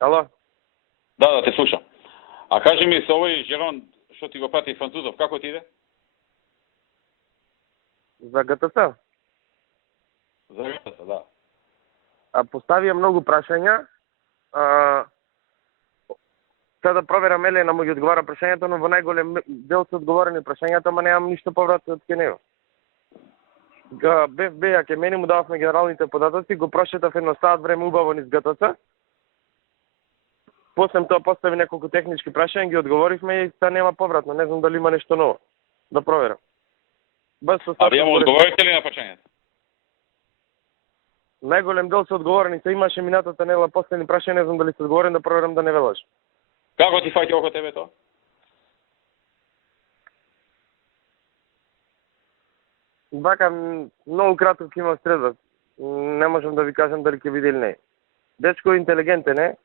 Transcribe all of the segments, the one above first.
Ало? Да, те слушам. А кажи ми со овој Жерон што ти го прати французов, како ти иде? За ГТС? За грата, да. Поставија многу прашања. Сега да проверам Елена му ги одговара прашањето, но во најголем дел се одговорени прашањата, ама немам ништо повратно од ке него. Беа ке мене му дававме генералните податоци, го прошетав едно саат време убаво низ ГТС. После тоа постави неколку технички прашања, ги одговоривме и сега нема повратно. Не знам дали има нешто ново. Да проверам. А вие му одговорите ли на прашањето? Најголем дел се одговорени, се имаше минатата недела последни прашања, не знам дали се одговорен, да проверам да не велаш. Како ти фаќа околу тебе тоа? Вака, многу кратко ќе има средба. Не можам да ви кажам дали ќе биде или не. Дечко е интелигентен, не?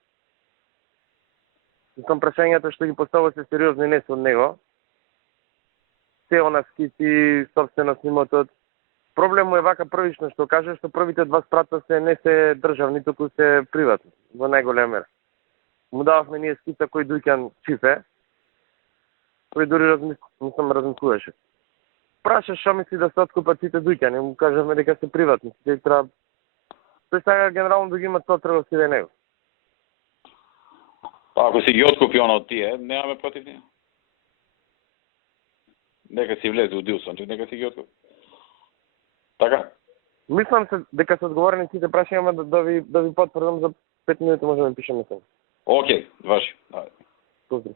Сам прашањата што ги поставува се сериозни не се од него. Се она скици, собственост имотот. Проблем му е вака првично што каже, што првите два спрата се не се државни, туку се приватни, во најголем мера. Му дававме ние скица кој Дуќан Чифе, кој дури размислуваше. Праша што мисли да се откупат сите Дуќани, му кажавме дека се приватни, сите треба. Тој сега генерално да ги имат сотрга си да него. Па ако си ги откупи оно од тие, немаме против ние. Нека си влезе у Дилсон, нека си ги откупи. Така? Мислам се дека се одговорени сите прашања, ама да ви потврдам за 5 минути можеме да пишеме сега. Океј, ваши. Поздрав.